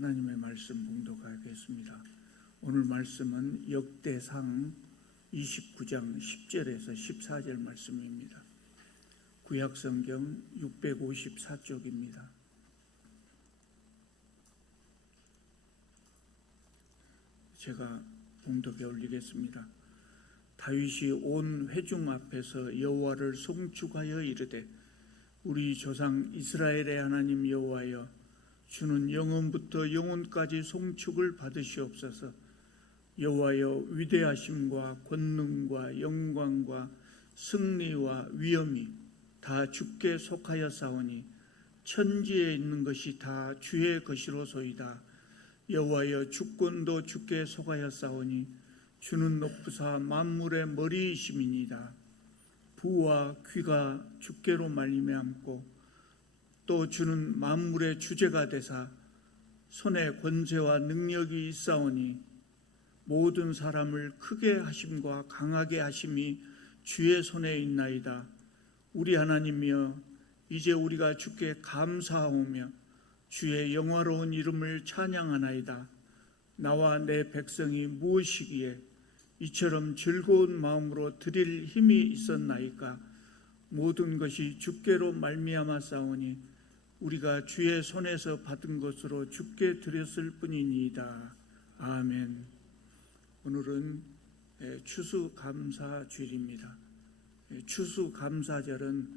하나님의 말씀 봉독하겠습니다. 오늘 말씀은 역대상 29장 10절에서 14절 말씀입니다. 구약성경 654쪽입니다. 제가 봉독에 올리겠습니다. 다윗이 온 회중 앞에서 여호와를 송축하여 이르되 우리 조상 이스라엘의 하나님 여호와여, 주는 영원부터 영원까지 송축을 받으시옵소서. 여호와여, 위대하심과 권능과 영광과 승리와 위엄이 다 주께 속하였사오니 천지에 있는 것이 다 주의 것이로소이다. 여호와여, 주권도 주께 속하였사오니 주는 높으사 만물의 머리이심이니이다. 부와 귀가 주께로 말미암고 또 주는 만물의 주제가 되사 손에 권세와 능력이 있사오니 모든 사람을 크게 하심과 강하게 하심이 주의 손에 있나이다. 우리 하나님이여, 이제 우리가 주께 감사하오며 주의 영화로운 이름을 찬양하나이다. 나와 내 백성이 무엇이기에 이처럼 즐거운 마음으로 드릴 힘이 있었나이까. 모든 것이 주께로 말미암아 싸우니 우리가 주의 손에서 받은 것으로 주께 드렸을 뿐이니이다. 아멘. 오늘은 추수감사주일입니다. 추수감사절은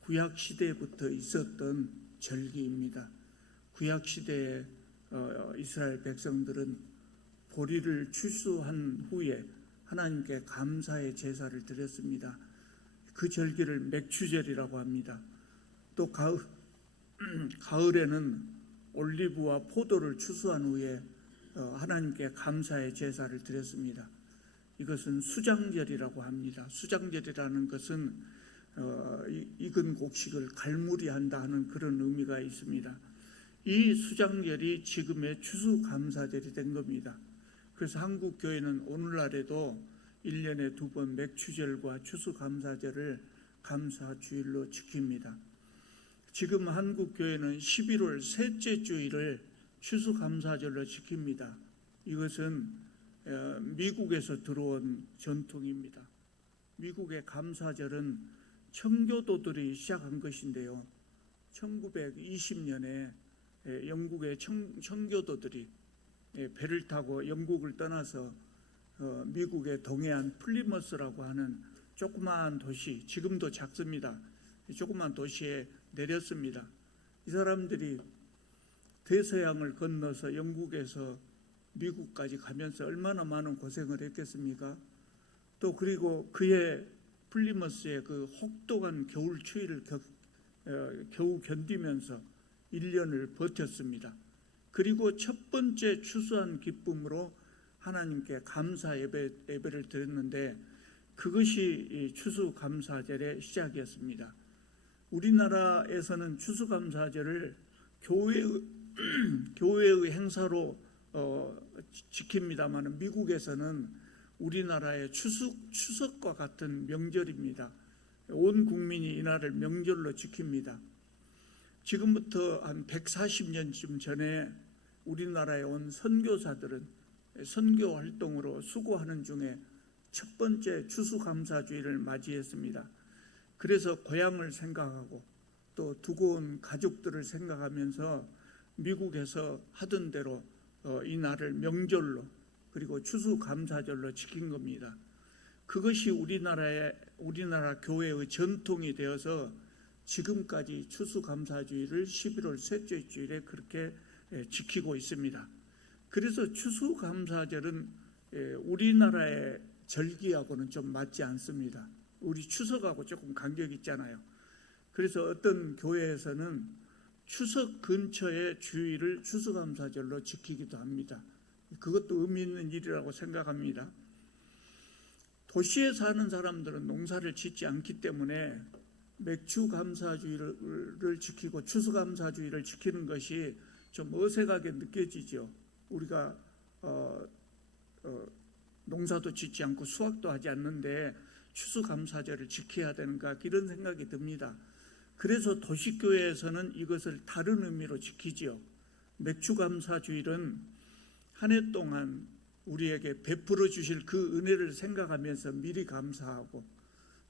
구약시대부터 있었던 절기입니다. 구약시대에 이스라엘 백성들은 보리를 추수한 후에 하나님께 감사의 제사를 드렸습니다. 그 절기를 맥추절이라고 합니다. 또 가을에는 올리브와 포도를 추수한 후에 하나님께 감사의 제사를 드렸습니다. 이것은 수장절이라고 합니다. 수장절이라는 것은 익은 곡식을 갈무리한다 하는 그런 의미가 있습니다. 이 수장절이 지금의 추수감사절이 된 겁니다. 그래서 한국교회는 오늘날에도 1년에 2번 맥추절과 추수감사절을 감사주일로 지킵니다. 지금 한국교회는 11월 셋째 주일을 추수감사절로 지킵니다. 이것은 미국에서 들어온 전통입니다. 미국의 감사절은 청교도들이 시작한 것인데요. 1920년에 영국의 청교도들이 배를 타고 영국을 떠나서 미국의 동해안 플리머스라고 하는 조그마한 도시, 지금도 작습니다. 조그마한 도시에 내렸습니다. 이 사람들이 대서양을 건너서 영국에서 미국까지 가면서 얼마나 많은 고생을 했겠습니까? 또 그리고 그의 플리머스의 그 혹독한 겨울 추위를 겨우 견디면서 1년을 버텼습니다. 그리고 첫 번째 추수한 기쁨으로 하나님께 감사 예배를 드렸는데 그것이 추수감사절의 시작이었습니다. 우리나라에서는 추수감사절을 교회의 행사로 지킵니다만 미국에서는 우리나라의 추석과 같은 명절입니다. 온 국민이 이날을 명절로 지킵니다. 지금부터 한 140년쯤 전에 우리나라에 온 선교사들은 선교 활동으로 수고하는 중에 첫 번째 추수감사주일을 맞이했습니다. 그래서 고향을 생각하고 또 두고 온 가족들을 생각하면서 미국에서 하던 대로 이 날을 명절로 그리고 추수감사절로 지킨 겁니다. 그것이 우리나라 교회의 전통이 되어서 지금까지 추수감사주일을 11월 셋째 주일에 그렇게 지키고 있습니다. 그래서 추수감사절은 우리나라의 절기하고는 좀 맞지 않습니다. 우리 추석하고 조금 간격이 있잖아요. 그래서 어떤 교회에서는 추석 근처의 주일을 추수감사절로 지키기도 합니다. 그것도 의미 있는 일이라고 생각합니다. 도시에 사는 사람들은 농사를 짓지 않기 때문에 맥추감사주일을 지키고 추수감사주일을 지키는 것이 좀 어색하게 느껴지죠. 우리가 농사도 짓지 않고 수확도 하지 않는데 추수감사절을 지켜야 되는가 이런 생각이 듭니다. 그래서 도시교회에서는 이것을 다른 의미로 지키지요. 맥주감사주일은 한 해 동안 우리에게 베풀어 주실 그 은혜를 생각하면서 미리 감사하고,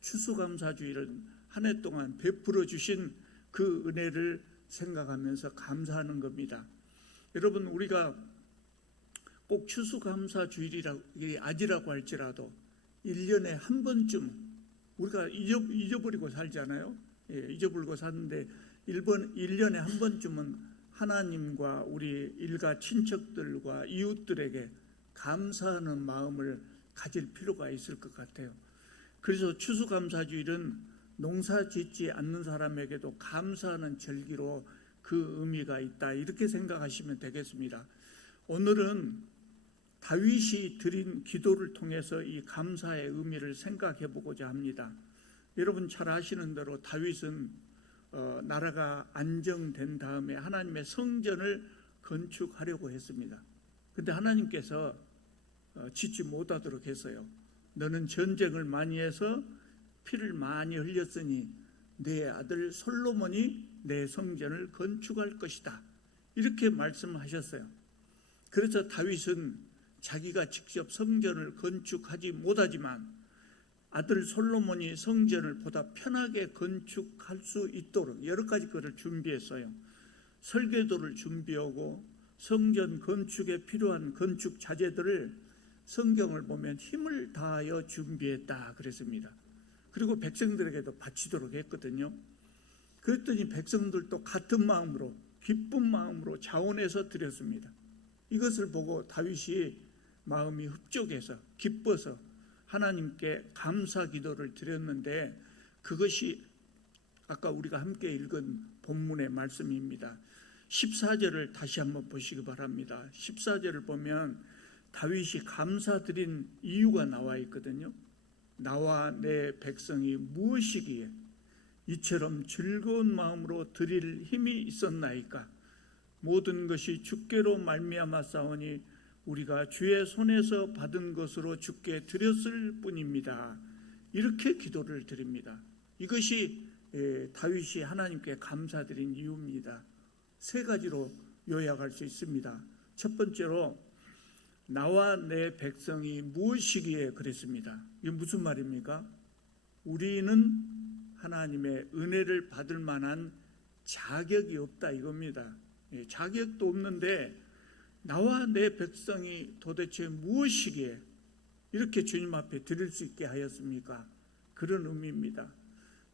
추수감사주일은 한 해 동안 베풀어 주신 그 은혜를 생각하면서 감사하는 겁니다. 여러분, 우리가 꼭 추수감사주일이 아니라고 할지라도 1년에 한 번쯤 우리가 잊어버리고 살잖아요. 잊어버리고 사는데 1년에 한 번쯤은 하나님과 우리 일가 친척들과 이웃들에게 감사하는 마음을 가질 필요가 있을 것 같아요. 그래서 추수감사주일은 농사 짓지 않는 사람에게도 감사하는 절기로 그 의미가 있다, 이렇게 생각하시면 되겠습니다. 오늘은 다윗이 드린 기도를 통해서 이 감사의 의미를 생각해 보고자 합니다. 여러분 잘 아시는 대로 다윗은 나라가 안정된 다음에 하나님의 성전을 건축하려고 했습니다. 그런데 하나님께서 짓지 못하도록 했어요. 너는 전쟁을 많이 해서 피를 많이 흘렸으니 내 아들 솔로몬이 내 성전을 건축할 것이다, 이렇게 말씀하셨어요. 그래서 다윗은 자기가 직접 성전을 건축하지 못하지만 아들 솔로몬이 성전을 보다 편하게 건축할 수 있도록 여러 가지 것을 준비했어요. 설계도를 준비하고 성전 건축에 필요한 건축 자재들을 성경을 보면 힘을 다하여 준비했다 그랬습니다. 그리고 백성들에게도 바치도록 했거든요. 그랬더니 백성들도 같은 마음으로, 기쁜 마음으로 자원해서 드렸습니다. 이것을 보고 다윗이 마음이 흡족해서 기뻐서 하나님께 감사 기도를 드렸는데, 그것이 아까 우리가 함께 읽은 본문의 말씀입니다. 14절을 다시 한번 보시기 바랍니다. 14절을 보면 다윗이 감사드린 이유가 나와 있거든요. 나와 내 백성이 무엇이기에 이처럼 즐거운 마음으로 드릴 힘이 있었나이까? 모든 것이 주께로 말미암아 싸우니 우리가 주의 손에서 받은 것으로 주께 드렸을 뿐입니다. 이렇게 기도를 드립니다. 이것이 다윗이 하나님께 감사드린 이유입니다. 세 가지로 요약할 수 있습니다. 첫 번째로 나와 내 백성이 무엇이기에 그랬습니다. 이게 무슨 말입니까? 우리는 하나님의 은혜를 받을 만한 자격이 없다, 이겁니다. 자격도 없는데 나와 내 백성이 도대체 무엇이기에 이렇게 주님 앞에 드릴 수 있게 하였습니까? 그런 의미입니다.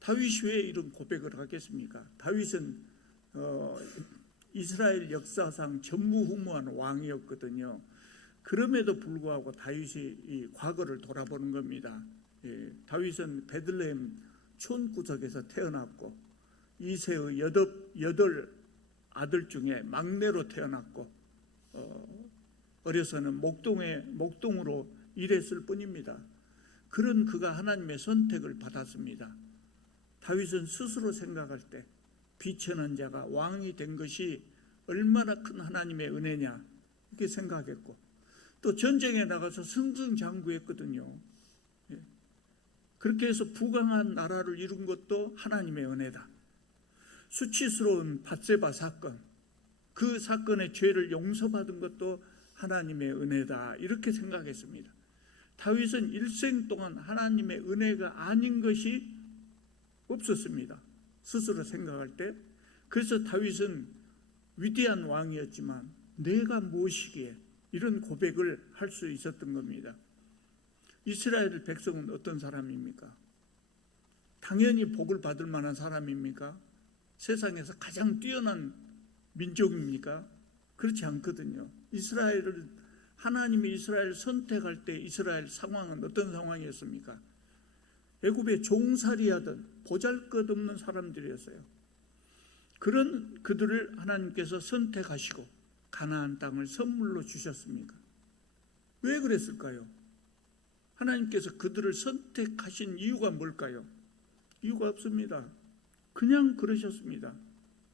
다윗이 왜 이런 고백을 하겠습니까? 다윗은 이스라엘 역사상 전무후무한 왕이었거든요. 그럼에도 불구하고 다윗이 이 과거를 돌아보는 겁니다. 다윗은 베들레헴 촌구석에서 태어났고 이새의 여덟 아들 중에 막내로 태어났고 어려서는 목동으로 일했을 뿐입니다. 그런 그가 하나님의 선택을 받았습니다. 다윗은 스스로 생각할 때 비천한 자가 왕이 된 것이 얼마나 큰 하나님의 은혜냐, 이렇게 생각했고, 또 전쟁에 나가서 승승장구했거든요. 그렇게 해서 부강한 나라를 이룬 것도 하나님의 은혜다. 수치스러운 밧세바 사건, 그 사건의 죄를 용서받은 것도 하나님의 은혜다, 이렇게 생각했습니다. 다윗은 일생 동안 하나님의 은혜가 아닌 것이 없었습니다. 스스로 생각할 때. 그래서 다윗은 위대한 왕이었지만 내가 무엇이기에 이런 고백을 할 수 있었던 겁니다. 이스라엘 백성은 어떤 사람입니까? 당연히 복을 받을 만한 사람입니까? 세상에서 가장 뛰어난 민족입니까? 그렇지 않거든요. 하나님이 이스라엘을 선택할 때 이스라엘 상황은 어떤 상황이었습니까? 애굽에 종살이하던 보잘것없는 사람들이었어요. 그런 그들을 하나님께서 선택하시고 가나안 땅을 선물로 주셨습니까? 왜 그랬을까요? 하나님께서 그들을 선택하신 이유가 뭘까요? 이유가 없습니다. 그냥 그러셨습니다.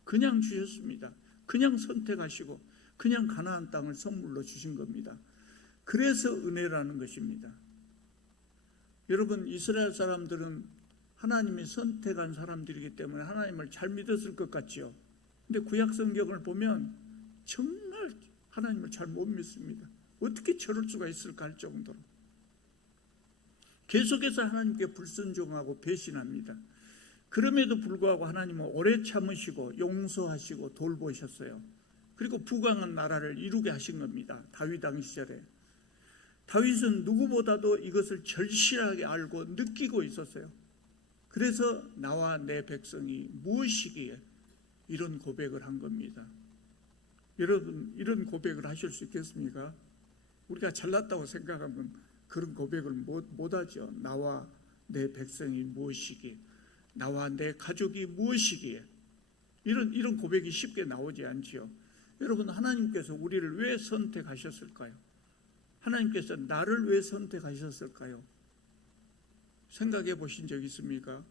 그냥 주셨습니다. 그냥 선택하시고 그냥 가나안 땅을 선물로 주신 겁니다. 그래서 은혜라는 것입니다. 여러분, 이스라엘 사람들은 하나님이 선택한 사람들이기 때문에 하나님을 잘 믿었을 것 같지요. 근데 구약 성경을 보면 정말 하나님을 잘 못 믿습니다. 어떻게 저럴 수가 있을까 할 정도로 계속해서 하나님께 불순종하고 배신합니다. 그럼에도 불구하고 하나님은 오래 참으시고 용서하시고 돌보셨어요. 그리고 부강한 나라를 이루게 하신 겁니다. 다윗 왕 시절에. 다윗은 누구보다도 이것을 절실하게 알고 느끼고 있었어요. 그래서 나와 내 백성이 무엇이기에 이런 고백을 한 겁니다. 여러분, 이런 고백을 하실 수 있겠습니까? 우리가 잘났다고 생각하면 그런 고백을 못하죠. 나와 내 백성이 무엇이기에, 나와 내 가족이 무엇이기에, 이런 고백이 쉽게 나오지 않지요. 여러분, 하나님께서 우리를 왜 선택하셨을까요? 하나님께서 나를 왜 선택하셨을까요? 생각해 보신 적 있습니까?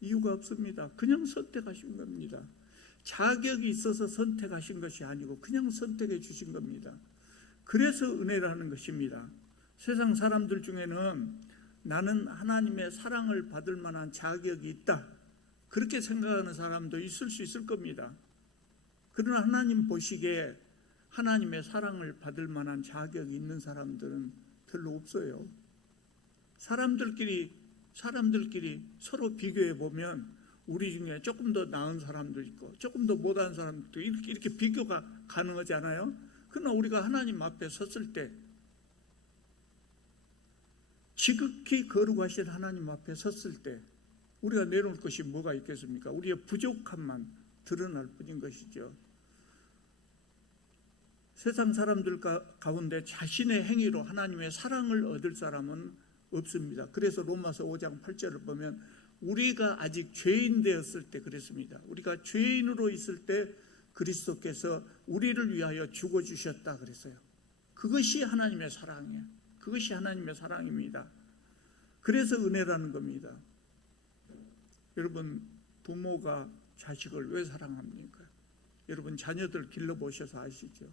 이유가 없습니다. 그냥 선택하신 겁니다. 자격이 있어서 선택하신 것이 아니고 그냥 선택해 주신 겁니다. 그래서 은혜라는 것입니다. 세상 사람들 중에는 나는 하나님의 사랑을 받을 만한 자격이 있다, 그렇게 생각하는 사람도 있을 수 있을 겁니다. 그러나 하나님 보시기에 하나님의 사랑을 받을 만한 자격이 있는 사람들은 별로 없어요. 사람들끼리 서로 비교해 보면 우리 중에 조금 더 나은 사람도 있고 조금 더 못한 사람도 이렇게 비교가 가능하지 않아요? 그러나 우리가 하나님 앞에 섰을 때, 지극히 거룩하신 하나님 앞에 섰을 때 우리가 내놓을 것이 뭐가 있겠습니까? 우리의 부족함만 드러날 뿐인 것이죠. 세상 사람들 가운데 자신의 행위로 하나님의 사랑을 얻을 사람은 없습니다. 그래서 로마서 5장 8절을 보면 우리가 아직 죄인 되었을 때 그랬습니다. 우리가 죄인으로 있을 때 그리스도께서 우리를 위하여 죽어주셨다 그랬어요. 그것이 하나님의 사랑이에요. 그것이 하나님의 사랑입니다. 그래서 은혜라는 겁니다. 여러분, 부모가 자식을 왜 사랑합니까? 여러분, 자녀들 길러보셔서 아시죠?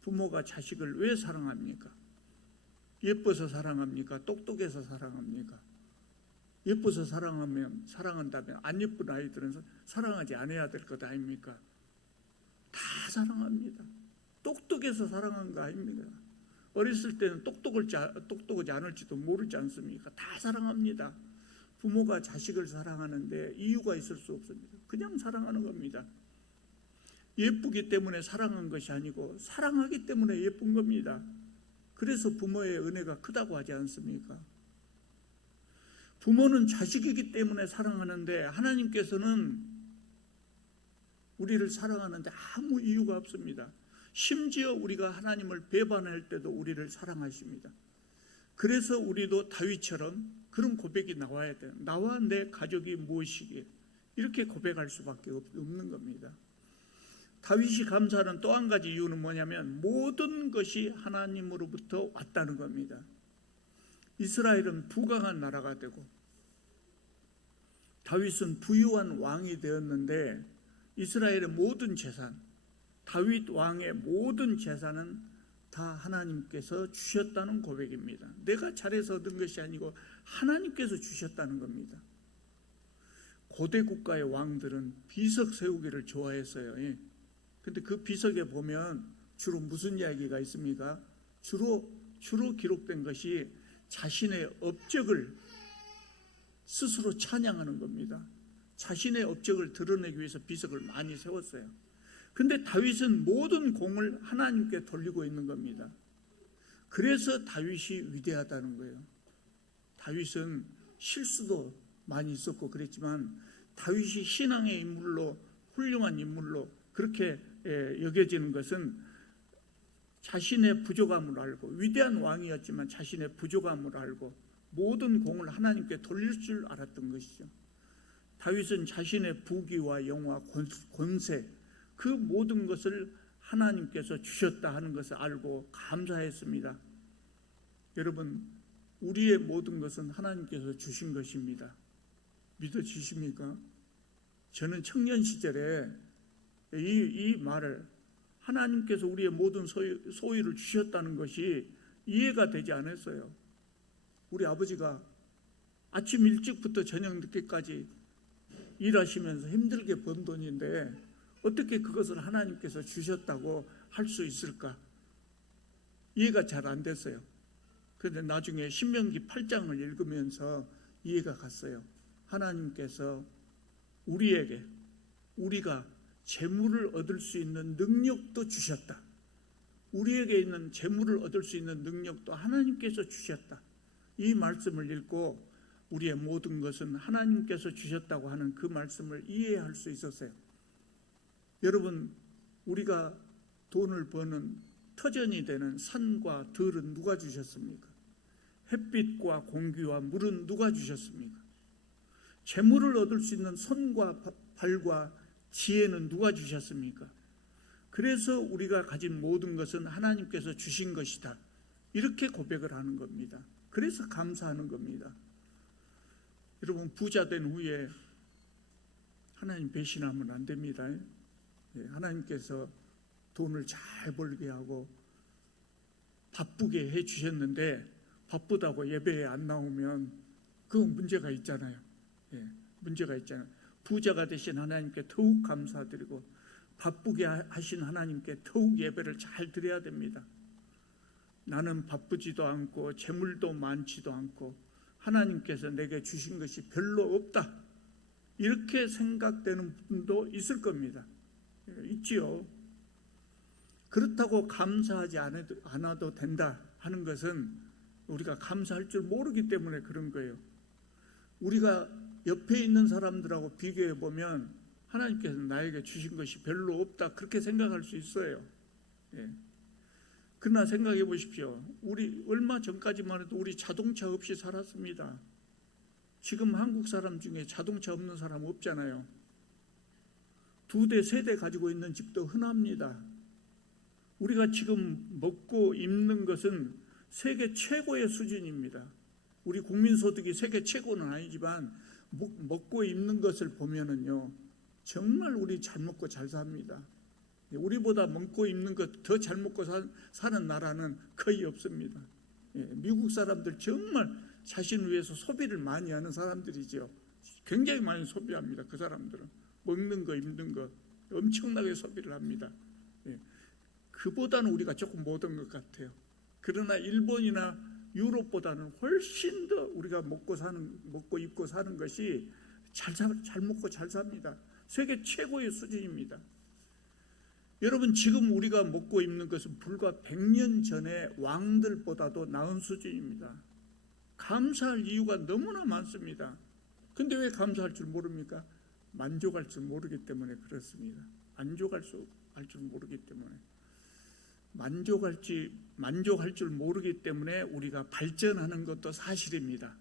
부모가 자식을 왜 사랑합니까? 예뻐서 사랑합니까? 똑똑해서 사랑합니까? 예뻐서 사랑한다면 안 예쁜 아이들은 사랑하지 않아야 될 것 아닙니까? 다 사랑합니다. 똑똑해서 사랑한 거 아닙니까? 어렸을 때는 똑똑하지 않을지도 모르지 않습니까? 다 사랑합니다. 부모가 자식을 사랑하는데 이유가 있을 수 없습니다. 그냥 사랑하는 겁니다. 예쁘기 때문에 사랑한 것이 아니고 사랑하기 때문에 예쁜 겁니다. 그래서 부모의 은혜가 크다고 하지 않습니까? 부모는 자식이기 때문에 사랑하는데 하나님께서는 우리를 사랑하는데 아무 이유가 없습니다. 심지어 우리가 하나님을 배반할 때도 우리를 사랑하십니다. 그래서 우리도 다윗처럼 그런 고백이 나와야 돼요. 나와 내 가족이 무엇이기에, 이렇게 고백할 수밖에 없는 겁니다. 다윗이 감사하는 또 한 가지 이유는 뭐냐면 모든 것이 하나님으로부터 왔다는 겁니다. 이스라엘은 부강한 나라가 되고 다윗은 부유한 왕이 되었는데 이스라엘의 모든 재산, 다윗 왕의 모든 재산은 다 하나님께서 주셨다는 고백입니다. 내가 잘해서 얻은 것이 아니고 하나님께서 주셨다는 겁니다. 고대 국가의 왕들은 비석 세우기를 좋아했어요. 근데 그 비석에 보면 주로 무슨 이야기가 있습니까? 주로 기록된 것이 자신의 업적을 스스로 찬양하는 겁니다. 자신의 업적을 드러내기 위해서 비석을 많이 세웠어요. 근데 다윗은 모든 공을 하나님께 돌리고 있는 겁니다. 그래서 다윗이 위대하다는 거예요. 다윗은 실수도 많이 있었고 그랬지만 다윗이 신앙의 인물로, 훌륭한 인물로 그렇게 여겨지는 것은 자신의 부족함을 알고, 위대한 왕이었지만 자신의 부족함을 알고 모든 공을 하나님께 돌릴 줄 알았던 것이죠. 다윗은 자신의 부귀와 영화, 권세, 그 모든 것을 하나님께서 주셨다 하는 것을 알고 감사했습니다. 여러분, 우리의 모든 것은 하나님께서 주신 것입니다. 믿어지십니까? 저는 청년 시절에 이 말을, 하나님께서 우리의 모든 소유를 주셨다는 것이 이해가 되지 않았어요. 우리 아버지가 아침 일찍부터 저녁 늦게까지 일하시면서 힘들게 번 돈인데 어떻게 그것을 하나님께서 주셨다고 할 수 있을까? 이해가 잘 안 됐어요. 그런데 나중에 신명기 8장을 읽으면서 이해가 갔어요. 하나님께서 우리에게 우리가 재물을 얻을 수 있는 능력도 주셨다. 우리에게 있는 재물을 얻을 수 있는 능력도 하나님께서 주셨다. 이 말씀을 읽고 우리의 모든 것은 하나님께서 주셨다고 하는 그 말씀을 이해할 수 있었어요. 여러분, 우리가 돈을 버는 터전이 되는 산과 들은 누가 주셨습니까? 햇빛과 공기와 물은 누가 주셨습니까? 재물을 얻을 수 있는 손과 발과 지혜는 누가 주셨습니까? 그래서 우리가 가진 모든 것은 하나님께서 주신 것이다. 이렇게 고백을 하는 겁니다. 그래서 감사하는 겁니다. 여러분, 부자 된 후에 하나님 배신하면 안 됩니다. 하나님께서 돈을 잘 벌게 하고 바쁘게 해 주셨는데 바쁘다고 예배에 안 나오면 그건 문제가 있잖아요. 문제가 있잖아요. 부자가 되신 하나님께 더욱 감사드리고 바쁘게 하신 하나님께 더욱 예배를 잘 드려야 됩니다. 나는 바쁘지도 않고 재물도 많지도 않고 하나님께서 내게 주신 것이 별로 없다. 이렇게 생각되는 분도 있을 겁니다. 있지요. 그렇다고 감사하지 않아도 된다 하는 것은 우리가 감사할 줄 모르기 때문에 그런 거예요. 우리가 옆에 있는 사람들하고 비교해 보면 하나님께서 나에게 주신 것이 별로 없다 그렇게 생각할 수 있어요. 그러나 생각해 보십시오. 우리 얼마 전까지만 해도 우리 자동차 없이 살았습니다. 지금 한국 사람 중에 자동차 없는 사람 없잖아요. 2대, 3대 가지고 있는 집도 흔합니다. 우리가 지금 먹고 입는 것은 세계 최고의 수준입니다. 우리 국민소득이 세계 최고는 아니지만 먹고 입는 것을 보면은요, 정말 우리 잘 먹고 잘 삽니다. 우리보다 먹고 입는 것 더 잘 먹고 사는 나라는 거의 없습니다. 미국 사람들 정말 자신을 위해서 소비를 많이 하는 사람들이죠. 굉장히 많이 소비합니다. 그 사람들은 먹는 거 입는 거 엄청나게 소비를 합니다. 그보다는 우리가 조금 못한 것 같아요. 그러나 일본이나 유럽보다는 훨씬 더 우리가 먹고 입고 사는 것이 잘 먹고 잘 삽니다. 세계 최고의 수준입니다. 여러분, 지금 우리가 먹고 입는 것은 불과 100년 전의 왕들보다도 나은 수준입니다. 감사할 이유가 너무나 많습니다. 근데 왜 감사할 줄 모릅니까? 만족할 줄 모르기 때문에 그렇습니다. 만족할 줄 모르기 때문에. 만족할 줄 모르기 때문에 우리가 발전하는 것도 사실입니다.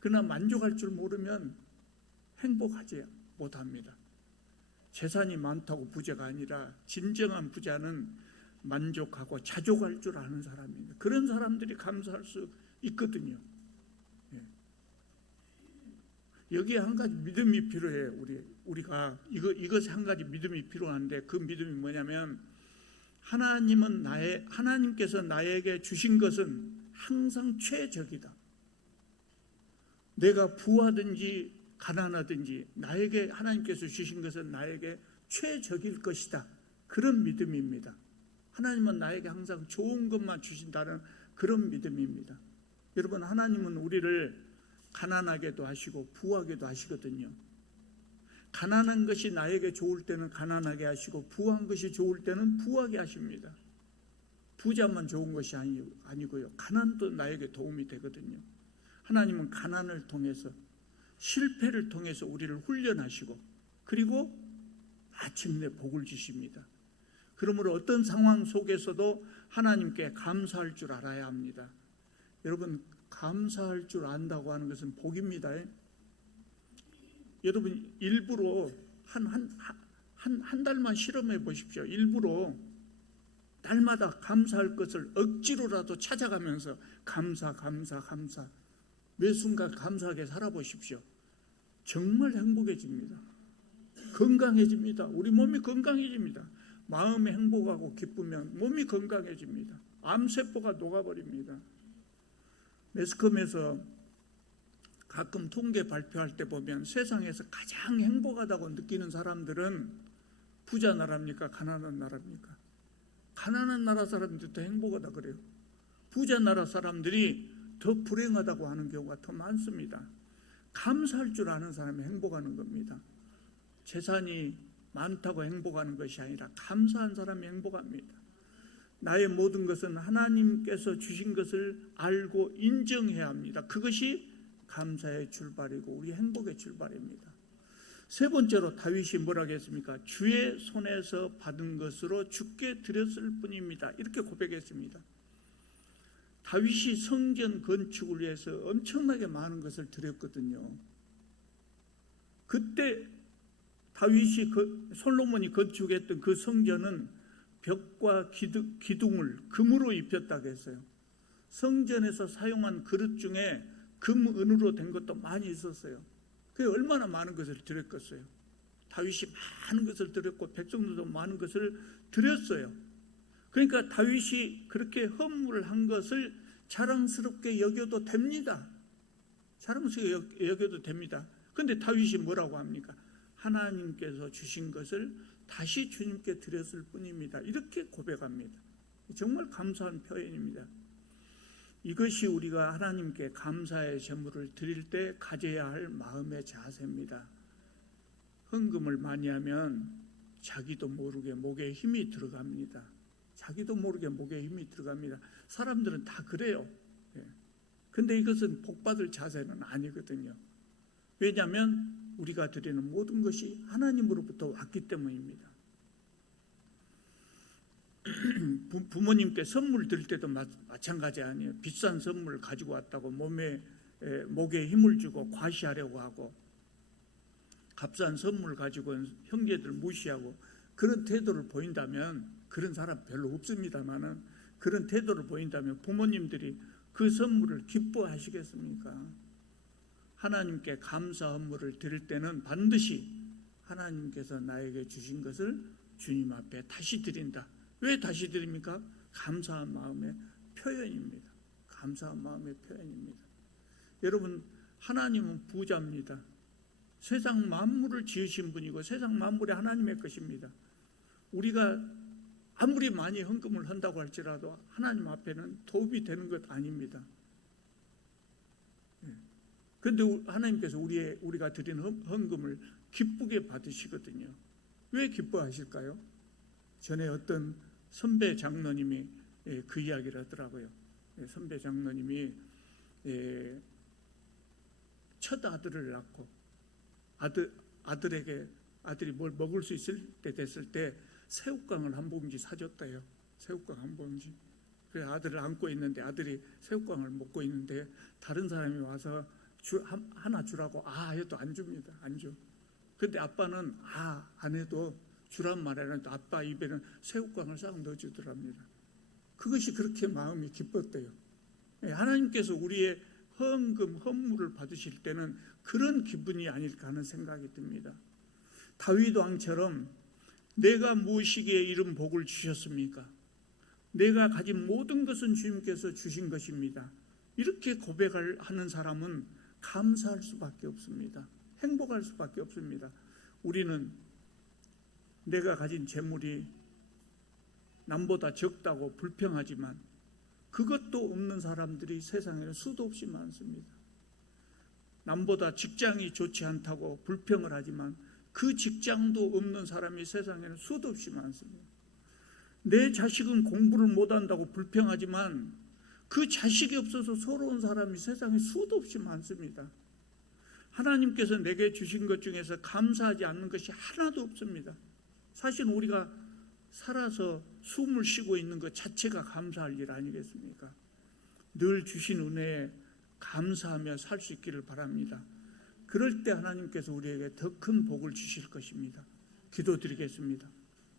그러나 만족할 줄 모르면 행복하지 못합니다. 재산이 많다고 부자가 아니라 진정한 부자는 만족하고 자족할 줄 아는 사람입니다. 그런 사람들이 감사할 수 있거든요. 여기에 한 가지 믿음이 필요해요. 우리가 이것이 한 가지 믿음이 필요한데 그 믿음이 뭐냐면 하나님께서 나에게 주신 것은 항상 최적이다. 내가 부하든지 가난하든지 나에게 하나님께서 주신 것은 나에게 최적일 것이다. 그런 믿음입니다. 하나님은 나에게 항상 좋은 것만 주신다는 그런 믿음입니다. 여러분, 하나님은 우리를 가난하게도 하시고 부하게도 하시거든요. 가난한 것이 나에게 좋을 때는 가난하게 하시고 부한 것이 좋을 때는 부하게 하십니다. 부자만 좋은 것이 아니고요. 가난도 나에게 도움이 되거든요. 하나님은 가난을 통해서 실패를 통해서 우리를 훈련하시고 그리고 마침내 복을 주십니다. 그러므로 어떤 상황 속에서도 하나님께 감사할 줄 알아야 합니다. 여러분, 감사할 줄 안다고 하는 것은 복입니다. 여러분, 일부러 한 달만 실험해 보십시오. 일부러 날마다 감사할 것을 억지로라도 찾아가면서 감사 매 순간 감사하게 살아보십시오. 정말 행복해집니다. 건강해집니다. 우리 몸이 건강해집니다. 마음이 행복하고 기쁘면 몸이 건강해집니다. 암세포가 녹아버립니다. 매스컴에서 가끔 통계 발표할 때 보면 세상에서 가장 행복하다고 느끼는 사람들은 부자 나라입니까? 가난한 나라입니까? 가난한 나라 사람들이 더 행복하다 그래요. 부자 나라 사람들이 더 불행하다고 하는 경우가 더 많습니다. 감사할 줄 아는 사람이 행복하는 겁니다. 재산이 많다고 행복하는 것이 아니라 감사한 사람이 행복합니다. 나의 모든 것은 하나님께서 주신 것을 알고 인정해야 합니다. 그것이 감사의 출발이고 우리 행복의 출발입니다. 세 번째로 다윗이 뭐라고 했습니까? 주의 손에서 받은 것으로 주께 드렸을 뿐입니다. 이렇게 고백했습니다. 다윗이 성전 건축을 위해서 엄청나게 많은 것을 드렸거든요. 그때 다윗이 솔로몬이 건축했던 그 성전은 벽과 기둥을 금으로 입혔다고 했어요. 성전에서 사용한 그릇 중에 금, 은으로 된 것도 많이 있었어요. 그게 얼마나 많은 것을 드렸겠어요. 다윗이 많은 것을 드렸고 백성들도 많은 것을 드렸어요. 그러니까 다윗이 그렇게 헌물을 한 것을 자랑스럽게 여겨도 됩니다. 자랑스럽게 여겨도 됩니다. 그런데 다윗이 뭐라고 합니까? 하나님께서 주신 것을 다시 주님께 드렸을 뿐입니다. 이렇게 고백합니다. 정말 감사한 표현입니다. 이것이 우리가 하나님께 감사의 제물을 드릴 때 가져야 할 마음의 자세입니다. 헌금을 많이 하면 자기도 모르게 목에 힘이 들어갑니다. 자기도 모르게 목에 힘이 들어갑니다. 사람들은 다 그래요. 근데 이것은 복받을 자세는 아니거든요. 왜냐하면 우리가 드리는 모든 것이 하나님으로부터 왔기 때문입니다. 부모님께 선물 드릴 때도 마찬가지 아니에요. 비싼 선물 가지고 왔다고 목에 힘을 주고 과시하려고 하고, 값싼 선물 가지고 형제들 무시하고 그런 태도를 보인다면, 그런 사람 별로 없습니다만은 그런 태도를 보인다면 부모님들이 그 선물을 기뻐하시겠습니까? 하나님께 감사 헌물을 드릴 때는 반드시 하나님께서 나에게 주신 것을 주님 앞에 다시 드린다. 왜 다시 드립니까? 감사한 마음의 표현입니다. 감사한 마음의 표현입니다. 여러분, 하나님은 부자입니다. 세상 만물을 지으신 분이고 세상 만물이 하나님의 것입니다. 우리가 아무리 많이 헌금을 한다고 할지라도 하나님 앞에는 도움이 되는 것 아닙니다. 그런데 하나님께서 우리가 드린 헌금을 기쁘게 받으시거든요. 왜 기뻐하실까요? 전에 어떤 선배 장로님이 그 이야기를 하더라고요. 선배 장로님이 첫 아들을 낳고 아들이 뭘 먹을 수 있을 때 됐을 때 새우깡을 한 봉지 사줬대요. 새우깡 한 봉지. 그래서 아들을 안고 있는데 아들이 새우깡을 먹고 있는데 다른 사람이 와서 하나 주라고 해도 안 줍니다. 안 줘. 근데 아빠는 안 해도 주란 말에는 아빠 입에는 새우깡을 싹 넣어주더랍니다. 그것이 그렇게 마음이 기뻤대요. 하나님께서 우리의 헌물을 받으실 때는 그런 기분이 아닐까 하는 생각이 듭니다. 다윗 왕처럼 내가 무엇이기에 이런 복을 주셨습니까? 내가 가진 모든 것은 주님께서 주신 것입니다. 이렇게 고백을 하는 사람은 감사할 수밖에 없습니다. 행복할 수밖에 없습니다. 우리는 내가 가진 재물이 남보다 적다고 불평하지만 그것도 없는 사람들이 세상에는 수도 없이 많습니다. 남보다 직장이 좋지 않다고 불평을 하지만 그 직장도 없는 사람이 세상에는 수도 없이 많습니다. 내 자식은 공부를 못한다고 불평하지만 그 자식이 없어서 서러운 사람이 세상에 수도 없이 많습니다. 하나님께서 내게 주신 것 중에서 감사하지 않는 것이 하나도 없습니다. 사실 우리가 살아서 숨을 쉬고 있는 것 자체가 감사할 일 아니겠습니까? 늘 주신 은혜에 감사하며 살 수 있기를 바랍니다. 그럴 때 하나님께서 우리에게 더 큰 복을 주실 것입니다. 기도드리겠습니다.